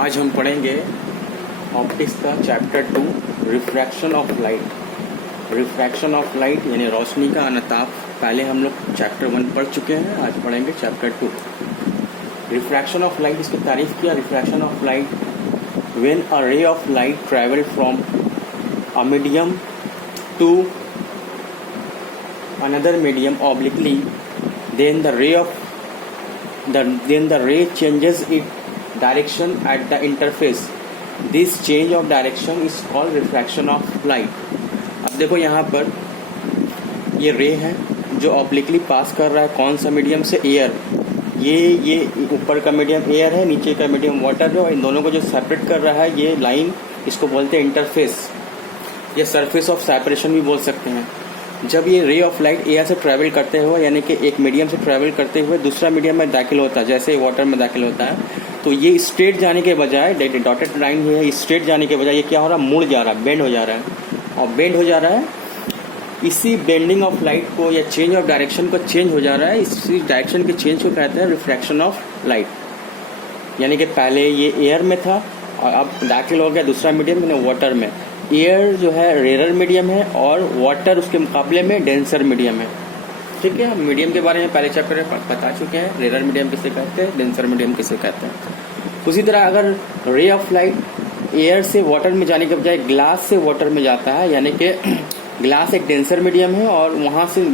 आज हम पढ़ेंगे ऑप्टिक्स का chapter 2 refraction of light. Refraction of light यानी रोशनी का अनताप। पहले हम लोग चैप्टर 1 पढ़ चुके हैं, आज पढ़ेंगे चैप्टर 2 रिफ्रैक्शन ऑफ लाइट। इसकी तारीफ किया। Refraction of light when a ray of light travel from a medium to another medium obliquely, then the ray changes its direction at the interface. This change of direction is called refraction of light. अब देखो यहाँ पर ये रे है जो obliquely पास कर रहा है कौन सा मीडियम से, एयर। ये ऊपर का मीडियम एयर है, नीचे का मीडियम वाटर है, और इन दोनों को जो सेपरेट कर रहा है ये लाइन, इसको बोलते हैं इंटरफेस या सरफेस ऑफ सेपरेशन भी बोल सकते हैं। जब ये रे ऑफ लाइट एयर से ट्रैवल करते हुए यानी कि एक मीडियम से ट्रैवल करते हुए दूसरा मीडियम में दाखिल होता है, जैसे वाटर में दाखिल होता है, तो ये स्ट्रेट जाने के बजाय, डॉटेड लाइन ये है, स्ट्रेट जाने के बजाय ये क्या हो रहा है, मुड़ जा रहा है, बेंड हो जा रहा है। और बेंड हो जा रहा है, इसी बेंडिंग ऑफ लाइट को या चेंज ऑफ डायरेक्शन को चेंज हो जा रहा है, इसी डायरेक्शन के चेंज को कहते हैं रिफ्रैक्शन ऑफ लाइट। यानी कि पहले ये एयर में था और अब दाखिल हो गया दूसरा मीडियम यानी वाटर में। एयर जो है रेयर मीडियम है और वाटर उसके मुकाबले में डेंसर मीडियम है। ठीक है, हम मीडियम के बारे में पहले चैप्टर में बता चुके हैं, रेयर मीडियम किसे कहते हैं, डेंसर मीडियम किसे कहते हैं। उसी तरह अगर रे ऑफ लाइट एयर से वाटर में जाने के बजाय ग्लास से वाटर में जाता है, यानी कि ग्लास एक डेंसर मीडियम है और वहाँ से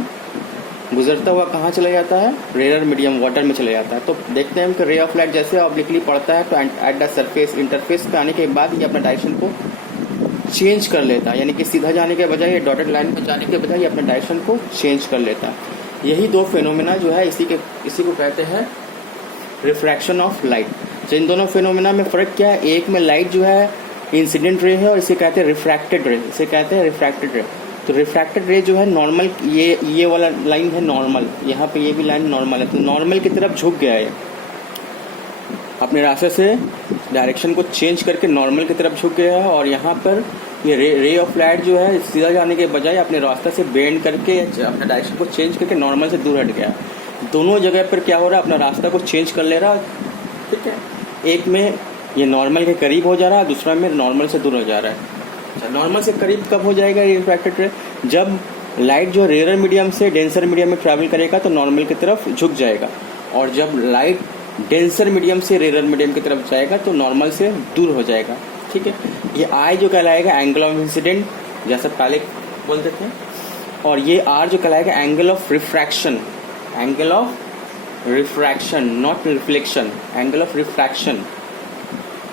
गुजरता हुआ कहाँ चला जाता है, रेयर मीडियम वाटर में चला जाता है। तो देखते हैं कि रे ऑफ लाइट जैसे ऑब्लिकली पड़ता है तो एट द सरफेस इंटरफेस पे आने के बाद ये अपना डायरेक्शन को चेंज कर लेता है, यानी कि सीधा जाने के बजाय या डॉटेड लाइन में जाने के बजाय ये अपने डायरेक्शन को चेंज कर लेता है। यही दो फिनोमेना जो है इसी को कहते हैं रिफ्रैक्शन ऑफ लाइट। तो इन दोनों फिनोमेना में फ़र्क क्या है, एक में लाइट जो है इंसिडेंट रे है और इसे कहते हैं रिफ्रैक्टेड रे, इसे कहते हैं रिफ्रैक्टेड रे। तो रिफ्रैक्टेड रे जो है नॉर्मल, ये वाला लाइन है नॉर्मल, यहाँ पे ये भी लाइन नॉर्मल है, तो नॉर्मल की तरफ झुक गया है, अपने रास्ते से डायरेक्शन को चेंज करके नॉर्मल की तरफ झुक गया है। और यहाँ पर ये रे ऑफ लाइट जो है सीधा जाने के बजाय अपने रास्ते से बेंड करके अपने डायरेक्शन को चेंज करके नॉर्मल से दूर हट गया। दोनों जगह पर क्या हो रहा है, अपना रास्ता को चेंज कर ले रहा है। ठीक है, एक में ये नॉर्मल के करीब हो जा रहा है, दूसरा में नॉर्मल से दूर हो जा रहा है। अच्छा, नॉर्मल से करीब कब हो जाएगा ये रिफ्रैक्टेड रे, जब लाइट जो रेयर मीडियम से डेंसर मीडियम में ट्रैवल करेगा तो नॉर्मल की तरफ झुक जाएगा, और जब लाइट डेंसर मीडियम से रेयर मीडियम की तरफ जाएगा तो नॉर्मल से दूर हो जाएगा। ठीक है, ये आई जो कहलाएगा एंगल ऑफ इंसिडेंट, जैसा पहले बोलते थे, और ये आर जो कहलाएगा angle of refraction. Angle of refraction, not reflection, angle of refraction.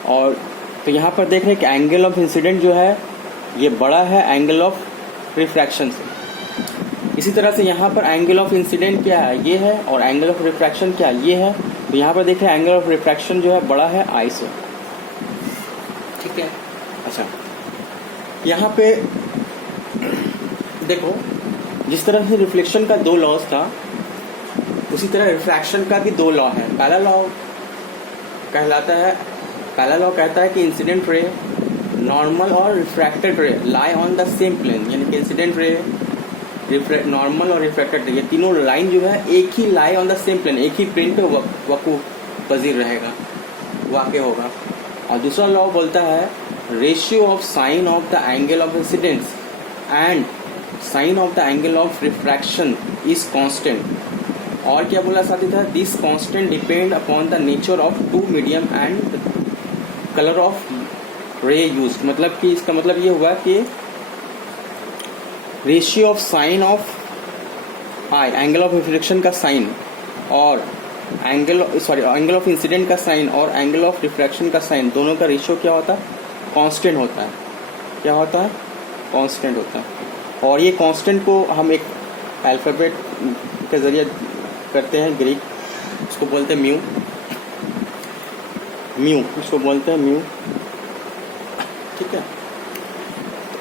और तो यहाँ पर देख रहे हैं कि एंगल ऑफ इंसिडेंट जो है ये बड़ा है एंगल ऑफ रिफ्रैक्शन से। इसी तरह से यहाँ पर एंगल ऑफ इंसिडेंट क्या है, ये है, और एंगल ऑफ रिफ्रैक्शन क्या है, ये है। तो यहाँ पर देखें एंगल ऑफ रिफ्रैक्शन जो है बड़ा है आई से। ठीक है, अच्छा, यहाँ पे देखो जिस तरह से रिफ्लेक्शन का 2 लॉज था, उसी तरह रिफ्रैक्शन का भी 2 लॉ है। पहला लॉ कहता है कि इंसिडेंट रे, नॉर्मल और refracted ray lie on the same plane, यानी कि इंसिडेंट रे, नॉर्मल और रिफ्रैक्टेड रे ये तीनों लाइन जो है एक ही lie on the same plane, एक ही प्लेन पे वकूफ पजीर रहेगा, वाक़ होगा। और दूसरा लॉ बोलता है ratio of sine of the angle of incidence and sine of the angle of refraction is constant. और क्या बोला साथी था, this constant depend upon the nature of two medium and colour of ray used. मतलब कि इसका मतलब ये हुआ कि ratio of sine of I, angle of reflection का साइन, और एंगल ऑफ इंसिडेंट का साइन और एंगल ऑफ रिफ्रैक्शन का साइन, दोनों का रेशियो क्या होता है, कांस्टेंट होता है। क्या होता है, कांस्टेंट होता है। और ये कांस्टेंट को हम एक अल्फ़ाबेट के जरिए करते हैं, ग्रीक, उसको बोलते हैं म्यू, उसको बोलते हैं म्यू। ठीक है,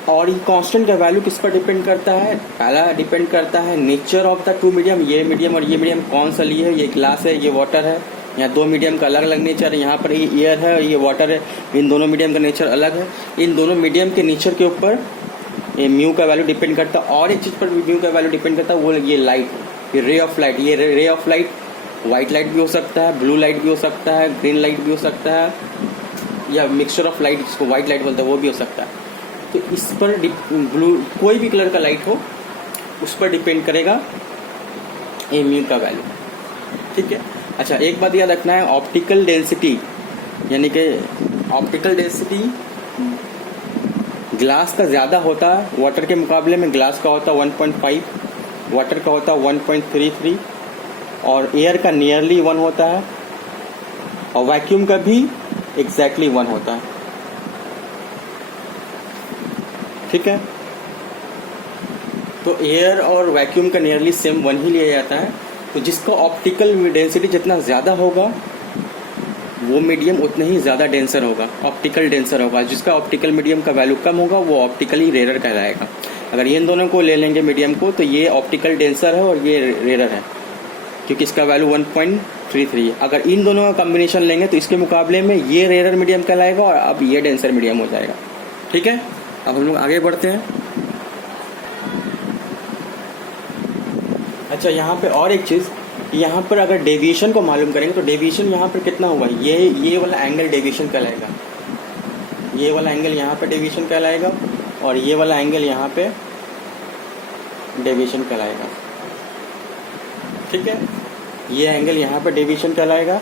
और ये कांस्टेंट का वैल्यू किस पर डिपेंड करता है, पहला डिपेंड करता है नेचर ऑफ द 2 मीडियम, ये मीडियम और ये मीडियम कौन सा लिए है, ये ग्लास है, ये वाटर है। यहाँ 2 मीडियम का अलग अलग नेचर है, यहाँ पर ये एयर है और ये वाटर है, इन दोनों मीडियम का नेचर अलग है। इन दोनों मीडियम के नेचर के ऊपर ये म्यू का वैल्यू डिपेंड करता है। और एक चीज़ पर म्यू का वैल्यू डिपेंड करता है, वो ये लाइट, ये रे ऑफ लाइट। ये रे ऑफ लाइट व्हाइट लाइट भी हो सकता है, ब्लू लाइट भी हो सकता है, ग्रीन लाइट भी हो सकता है, या मिक्सचर ऑफ लाइट जिसको वाइट लाइट बोलते हैं वो भी हो सकता है। तो इस पर ब्लू कोई भी कलर का लाइट हो उस पर डिपेंड करेगा ए म्यू का वैल्यू। ठीक है। अच्छा, एक बात याद रखना है, ऑप्टिकल डेंसिटी यानी कि ऑप्टिकल डेंसिटी ग्लास का ज़्यादा होता है वाटर के मुकाबले में। ग्लास का होता है 1.5, वाटर का होता है 1.33 और एयर का नियरली 1 होता है और वैक्यूम का भी एग्जैक्टली 1 होता है। ठीक है। तो एयर और वैक्यूम का नियरली सेम 1 ही लिया जाता है। तो जिसका ऑप्टिकल डेंसिटी जितना ज़्यादा होगा वो मीडियम उतना ही ज़्यादा डेंसर होगा, ऑप्टिकल डेंसर होगा। जिसका ऑप्टिकल मीडियम का वैल्यू कम होगा वो ऑप्टिकली रेयर कहलाएगा। अगर इन दोनों को ले लेंगे मीडियम को तो ये ऑप्टिकल डेंसर है और ये रेयर है क्योंकि इसका वैल्यू 1.33 है। अगर इन दोनों का कॉम्बिनेशन लेंगे तो इसके मुकाबले में ये रेयर मीडियम कहलाएगा और अब ये डेंसर मीडियम हो जाएगा। ठीक है। अब हम लोग आगे बढ़ते हैं। अच्छा, यहाँ पे और एक चीज़, यहाँ पर अगर डेविएशन को मालूम करेंगे तो डेविएशन यहाँ पर कितना हुआ, ये वाला एंगल डेविएशन कहलाएगा। ये वाला एंगल यहाँ पे डेविएशन कहलाएगा और ये वाला एंगल यहाँ पे डेविएशन कहलाएगा। ठीक है। ये एंगल यहाँ पे डेविएशन कहलाएगा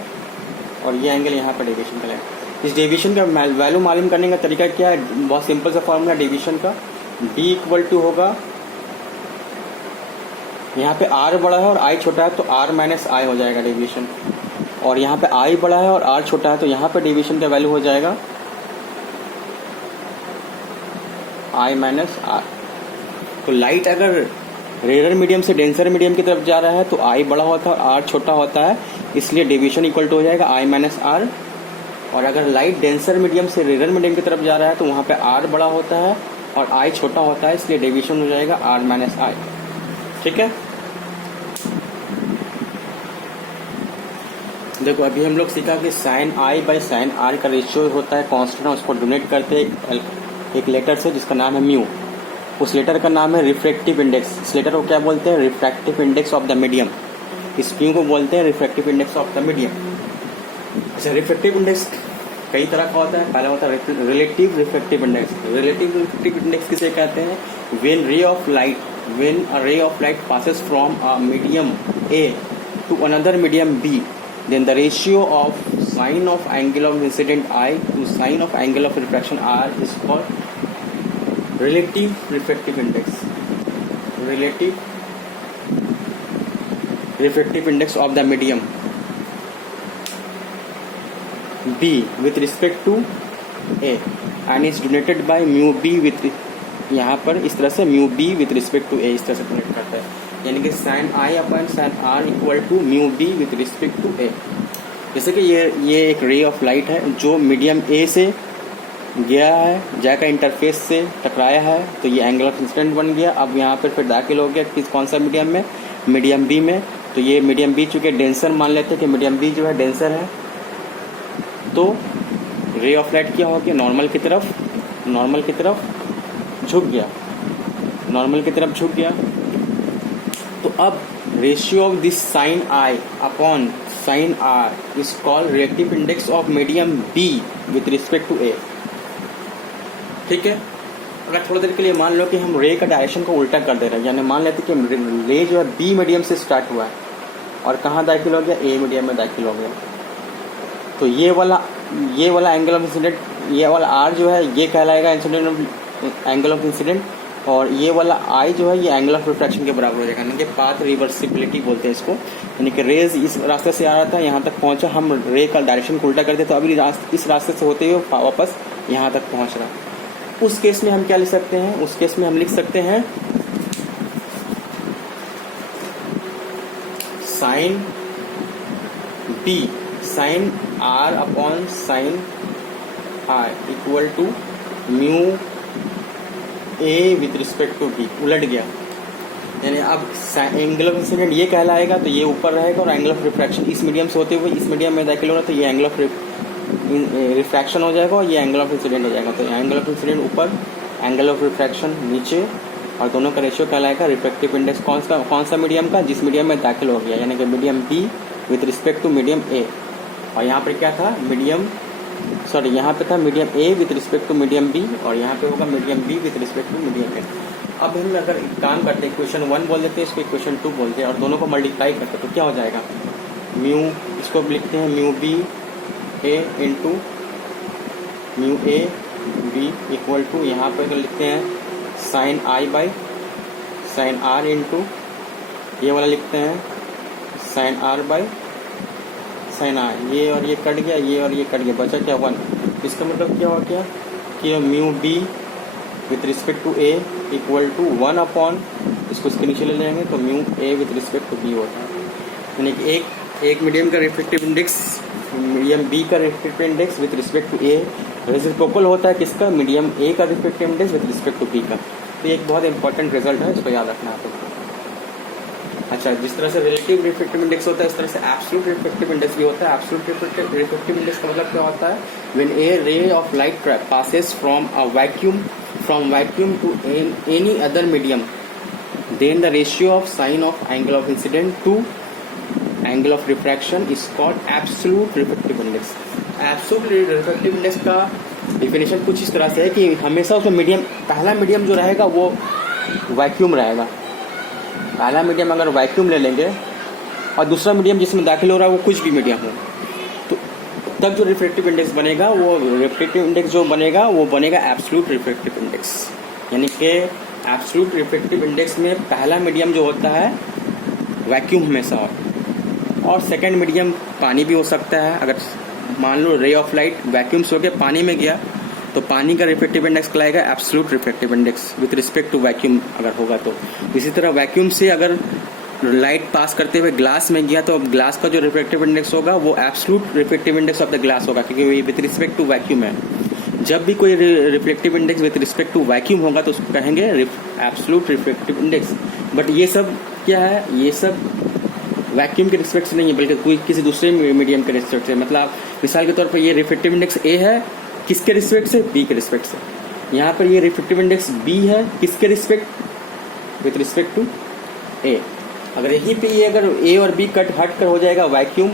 और ये एंगल यहाँ पे डेविएशन कहलाएगा। इस डेविएशन का वैल्यू मालूम करने का तरीका क्या है, बहुत सिंपल सा फॉर्मूला डेविएशन का। D इक्वल टू होगा, यहाँ पे R बड़ा है और I छोटा है तो R माइनस I हो जाएगा डेविएशन, और यहाँ पे I बड़ा है और R छोटा है तो यहाँ पे डेविएशन का वैल्यू हो जाएगा I माइनस R। तो लाइट अगर रेयर मीडियम से डेंसर मीडियम की तरफ जा रहा है तो I बड़ा होता है और R छोटा होता है, इसलिए डेविएशन इक्वल टू हो जाएगा I माइनस R। और अगर लाइट डेंसर मीडियम से रेयर मीडियम की तरफ जा रहा है तो वहाँ पे R बड़ा होता है और I छोटा होता है, इसलिए डेविएशन हो जाएगा R माइनस I। ठीक है। देखो अभी हम लोग सीखा कि sine I by sine R का रेशियो होता है कांस्टेंट, उसको डोनेट करते हैं एक लेटर से जिसका नाम है म्यू। उस लेटर का नाम है रिफ्रैक्टिव इंडेक्स। इस लेटर को क्या बोलते हैं, refractive index of the medium. इस म्यू को बोलते हैं refractive index of the medium. अच्छा, रिफ्रैक्टिव इंडेक्स कई तरह का होता है। पहला होता है relative refractive index. Relative refractive index किसे कहते हैं, when a ray of light passes from a medium A to another medium B, then the ratio of sine of angle of incident I to sine of angle of refraction R is called relative refractive index. Relative refractive index of the medium B with respect to A and is denoted by mu B with, यहाँ पर इस तरह से mu B with respect to A इस तरह से connect करता है, यानी कि sine I upon sine R equal to mu B with respect to A. जैसे कि ये एक रे ऑफ लाइट है जो मीडियम ए से गया है, जाकर इंटरफेस से टकराया है तो ये एंगल ऑफ इंसिडेंट बन गया। अब यहाँ पर फिर दाखिल हो गया किस कौन सा मीडियम में, मीडियम बी में। तो ये मीडियम बी चूँकि डेंसर मान लेते हैं कि मीडियम बी जो है डेंसर है, तो रे ऑफ लाइट क्या हो गया, नॉर्मल की तरफ झुक गया, नॉर्मल की तरफ झुक गया। तो अब ratio of this sine I upon sine R is called reactive index of medium B with respect to A. ठीक है। अगर थोड़ी देर के लिए मान लो कि हम रे का डायरेक्शन को उल्टा कर दे रहे हैं, यानी मान लेते कि रे जो है बी मीडियम से स्टार्ट हुआ है और कहाँ दाखिल हो गया, ए मीडियम में दाखिल हो गया। तो ये वाला एंगल ऑफ इंसिडेंट, ये वाला आर जो है ये कहलाएगा इंसिडेंट एंगल ऑफ इंसिडेंट, और ये वाला आई जो है ये एंगल ऑफ रिफ्रैक्शन के बराबर हो जाएगा, यानी कि पाथ रिवर्सिबिलिटी बोलते हैं इसको। यानी कि रेज इस रास्ते से आ रहा था, यहाँ तक पहुँचा, हम रे का डायरेक्शन को उल्टा करते तो अभी इस रास्ते से होते हुए वापस यहाँ तक पहुँच रहा। उस केस में हम क्या लिख सकते हैं, उस केस में हम लिख सकते हैं sine B sine R upon sine R equal to mu A with respect to B. उलट गया, यानी अब एंगल ऑफ इंसिडेंट ये कहलाएगा तो ये ऊपर रहेगा, और एंगल ऑफ रिफ्रैक्शन इस मीडियम से होते हुए इस मीडियम में दाखिल हो रहा है तो ये एंगल ऑफ रिफ्रैक्शन हो जाएगा और ये एंगल ऑफ इंसिडेंट हो जाएगा। तो एंगल ऑफ इंसिडेंट ऊपर, एंगल ऑफ रिफ्रैक्शन नीचे, और दोनों का रेशियो कहलाएगा रिफ्रैक्टिव इंडेक्स कौन सा मीडियम का, जिस मीडियम में दाखिल हो गया, यानी कि medium B with respect to medium A. और यहाँ पर क्या था, मीडियम सॉरी यहाँ पे था medium A with respect to medium B, और यहाँ पे होगा medium B with respect to medium A. अब हम अगर एक काम करते हैं, इक्वेशन 1 बोल देते हैं, इसको इक्वेशन 2 बोलते हैं, और दोनों को मल्टीप्लाई करते हैं, तो क्या हो जाएगा, म्यू, इसको लिखते हैं mu B A into mu A B equal to, यहाँ पर लिखते हैं sine I by sine R into, ये वाला लिखते हैं sine R by sine R, ये और ये कट गया, ये और ये कट गया, बचा क्या 1। इसका मतलब क्या हो गया कि mu B with respect to A equal to 1 upon, इसको इसके नीचे ले लेंगे तो mu A with respect to B होता है। यानी कि एक मीडियम का रिफ्लेक्टिव इंडेक्स, मीडियम बी का reflective index with respect to A reciprocal होता है किसका, मीडियम ए का reflective index with respect to B का। तो ये एक बहुत इंपॉर्टेंट रिजल्ट है, इसको याद रखना है आपको। अच्छा, जिस तरह से रिलेटिव रिफ्लेक्टिव इंडेक्स होता है, इस तरह से एब्सोल्यूट रिफ्लेक्टिव इंडेक्स भी होता है। एब्सोल्यूट रिफ्लेक्टिव इंडेक्स का मतलब क्या होता है, when a ray of light passes from vacuum to any other medium, then the ratio of sine of angle of incident to angle of refraction is called absolute reflective index. Absolute reflective index का definition कुछ इस तरह से है कि हमेशा उसमें medium, पहला मीडियम जो रहेगा वो वैक्यूम रहेगा। पहला मीडियम अगर वैक्यूम ले लेंगे और दूसरा मीडियम जिसमें दाखिल हो रहा है वो कुछ भी मीडियम हो, तो तब जो रिफ्लेक्टिव इंडेक्स बनेगा, वो रिफ्लेक्टिव इंडेक्स जो बनेगा वो बनेगा एब्सोल्यूट रिफ्लेक्टिव इंडेक्स। यानी कि एब्सोल्यूट रिफ्लेक्टिव इंडेक्स में पहला मीडियम जो होता है वैक्यूम हमेशा, और सेकेंड मीडियम पानी भी हो सकता है। अगर मान लो रे ऑफ लाइट वैक्यूम से होकर पानी में गया तो पानी का रिफ्लेक्टिव इंडेक्स कहलाएगा absolute reflective index with respect to vacuum अगर होगा तो। इसी तरह वैक्यूम से अगर लाइट पास करते हुए ग्लास में गया तो ग्लास का जो रिफ्लेक्टिव इंडेक्स होगा वो absolute reflective index of the glass होगा, क्योंकि वो विथ रिस्पेक्ट टू वैक्यूम है। जब भी कोई reflective index with respect to vacuum होगा तो उसको कहेंगे एब्सोल्यूट रिफ्लेक्टिव इंडेक्स। बट ये सब क्या है, ये सब वैक्यूम के रिस्पेक्ट से नहीं है, बल्कि कोई किसी दूसरे मीडियम के रिस्पेक्ट से। मतलब मिसाल के तौर पर ये रिफ्लेक्टिव इंडेक्स ए है, किसके रिस्पेक्ट से, बी के रिस्पेक्ट से। यहाँ पर ये रिफ्लेक्टिव इंडेक्स बी है, किसके रिस्पेक्ट, विथ रिस्पेक्ट टू ए। अगर यहीं पे ये अगर ए और बी हट कर हो जाएगा वैक्यूम,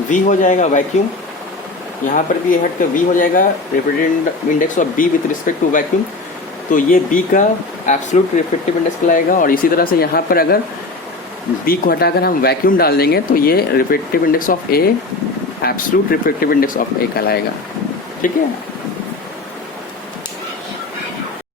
वी हो जाएगा वैक्यूम, यहाँ पर भी हट कर वी हो जाएगा reflective index of B with respect to vacuum, तो ये बी का एब्सोल्यूट रिफ्लेक्टिव इंडेक्स कहलाएगा। और इसी तरह से यहाँ पर अगर बी को हटाकर हम वैक्यूम डाल देंगे तो ये reflective index of A absolute reflective index of A कहलाएगा। ठीक है।